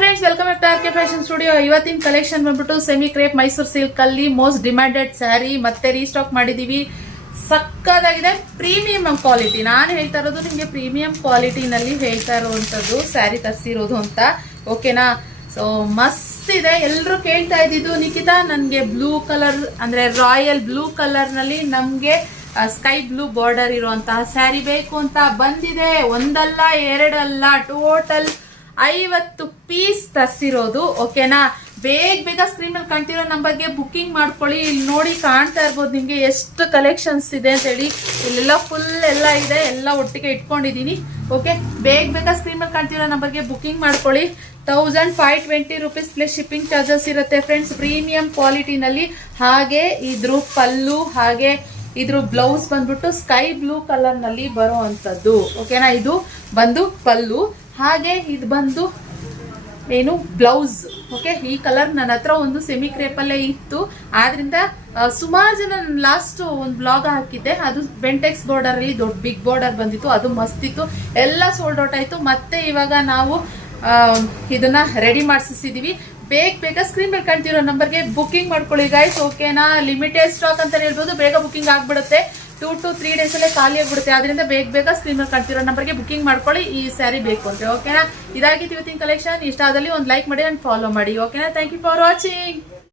Friends, welcome back to R K fashion studio. ಇವತ್ತಿನ collection ಬಂದ್ಬಿಟ್ಟು semi crepe Mysuru silk ಅಲ್ಲಿ most demanded sari ಮತ್ತೆ restock ಮಾಡಿದೀವಿ. ಸಕ್ಕದಾಗಿದೆ, ಪ್ರೀಮಿಯಂ ಕ್ವಾಲಿಟಿ. ನಾನು ಹೇಳ್ತಾ ಇರೋದು ನಿಮಗೆ ಪ್ರೀಮಿಯಂ ಕ್ವಾಲಿಟಿನಲ್ಲಿ ಹೇಳ್ತಾ ಇರುವಂತದ್ದು ಸ್ಯಾರಿ ತರಿಸಿರೋದು ಅಂತ. ಓಕೆನಾ? ಸೊ ಮಸ್ತ್ ಇದೆ. ಎಲ್ಲರೂ ಕೇಳ್ತಾ ಇದ್ದಿದ್ದು, ನಿಖಿತಾ ನನಗೆ ಬ್ಲೂ ಕಲರ್ ಅಂದ್ರೆ ರಾಯಲ್ ಬ್ಲೂ ಕಲರ್ ನಲ್ಲಿ ನಮ್ಗೆ ಸ್ಕೈ ಬ್ಲೂ ಬಾರ್ಡರ್ ಇರುವಂತಹ ಸ್ಯಾರಿ ಬೇಕು ಅಂತ ಬಂದಿದೆ. ಒಂದಲ್ಲ ಎರಡಲ್ಲ, ಟೋಟಲ್ 50 ಪೀಸ್ ತರಿಸಿರೋದು. ಓಕೆನಾ? ಬೇಗ ಸ್ಕ್ರೀನ್ ಮೇಲೆ ಕಾಣ್ತಿರೋ ನಂಬರ್ಗೆ ಬುಕ್ಕಿಂಗ್ ಮಾಡ್ಕೊಳ್ಳಿ. ಇಲ್ಲಿ ನೋಡಿ, ಕಾಣ್ತಾ ಇರ್ಬೋದು ನಿಮ್ಗೆ ಎಷ್ಟು ಕಲೆಕ್ಷನ್ಸ್ ಇದೆ ಅಂತ ಹೇಳಿ. ಇಲ್ಲೆಲ್ಲ ಫುಲ್ ಎಲ್ಲ ಇದೆ, ಎಲ್ಲ ಒಟ್ಟಿಗೆ ಇಟ್ಕೊಂಡಿದೀನಿ. ಓಕೆ, ಬೇಗ ಸ್ಕ್ರೀನ್ ಮೇಲೆ ಕಾಣ್ತಿರೋ ನಂಬರ್ಗೆ ಬುಕ್ಕಿಂಗ್ ಮಾಡ್ಕೊಳ್ಳಿ. 1520 rupees ಪ್ಲಸ್ ಶಿಪ್ಪಿಂಗ್ ಚಾರ್ಜಸ್ ಇರುತ್ತೆ ಫ್ರೆಂಡ್ಸ್. ಪ್ರೀಮಿಯಂ ಕ್ವಾಲಿಟಿನಲ್ಲಿ. ಹಾಗೆ ಇದ್ರ ಪಲ್ಲು, ಹಾಗೆ ಇದ್ರ ಬ್ಲೌಸ್ ಬಂದ್ಬಿಟ್ಟು ಸ್ಕೈ ಬ್ಲೂ ಕಲರ್ ನಲ್ಲಿ ಬರುವಂತದ್ದು. ಓಕೆನಾ? ಇದು ಬಂದು ಪಲ್ಲು, ಹಾಗೆ ಇದು ಬಂದು ಏನು ಬ್ಲೌಸ್. ಓಕೆ, ಈ ಕಲರ್ ನನ್ನ ಹತ್ರ ಒಂದು ಸೆಮಿ ಕ್ರೇಪ್ ಅಲ್ಲೇ ಇತ್ತು. ಆದ್ರಿಂದ ಸುಮಾರು ಜನ ಲಾಸ್ಟ್ ಒಂದು ಬ್ಲಾಗ್ ಹಾಕಿದ್ದೆ, ಅದು ಬೆಂಟೆಕ್ಸ್ ಬಾರ್ಡರ್ ಅಲ್ಲಿ ದೊಡ್ಡ ಬಿಗ್ ಬಾರ್ಡರ್ ಬಂದಿತ್ತು, ಅದು ಮಸ್ತ್ ಇತ್ತು. ಎಲ್ಲ ಸೋಲ್ಡ್ ಔಟ್ ಆಯ್ತು. ಮತ್ತೆ ಇವಾಗ ನಾವು ಇದನ್ನ ರೆಡಿ ಮಾಡಿಸಿದೀವಿ. ಬೇಗ ಸ್ಕ್ರೀನ್ ಮೇಲೆ ಕಾಣ್ತಿರೋ ನಂಬರ್ಗೆ ಬುಕ್ಕಿಂಗ್ ಮಾಡ್ಕೊಳ್ಳಿ ಗೈಸ್. ಓಕೆನಾ? ಲಿಮಿಟೆಡ್ ಸ್ಟಾಕ್ ಅಂತ ಹೇಳ್ಬೋದು. ಬೇಗ ಬುಕ್ಕಿಂಗ್ ಆಗ್ಬಿಡುತ್ತೆ. 2 to 3 days ಅಲ್ಲೇ ಖಾಲಿ ಆಗ್ಬಿಡುತ್ತೆ. ಆದ್ರಿಂದ ಬೇಗ ಸ್ಕ್ರೀನ್ ಮೇಲೆ ಕಾಣ್ತಿರೋ ನಂಬರ್ಗೆ ಬುಕ್ಕಿಂಗ್ ಮಾಡ್ಕೊಳ್ಳಿ ಈ ಸ್ಯಾರಿ ಬೇಕು ಅಂತ. ಓಕೆನಾ? ಇದಾಗಿತ್ತು ಇವತ್ತಿನ ಕಲೆಕ್ಷನ್. ಇಷ್ಟ ಆದಲ್ಲಿ ಒಂದು ಲೈಕ್ ಮಾಡಿ ಅಂಡ್ ಫಾಲೋ ಮಾಡಿ. ಓಕೆನಾ? Thank you for watching.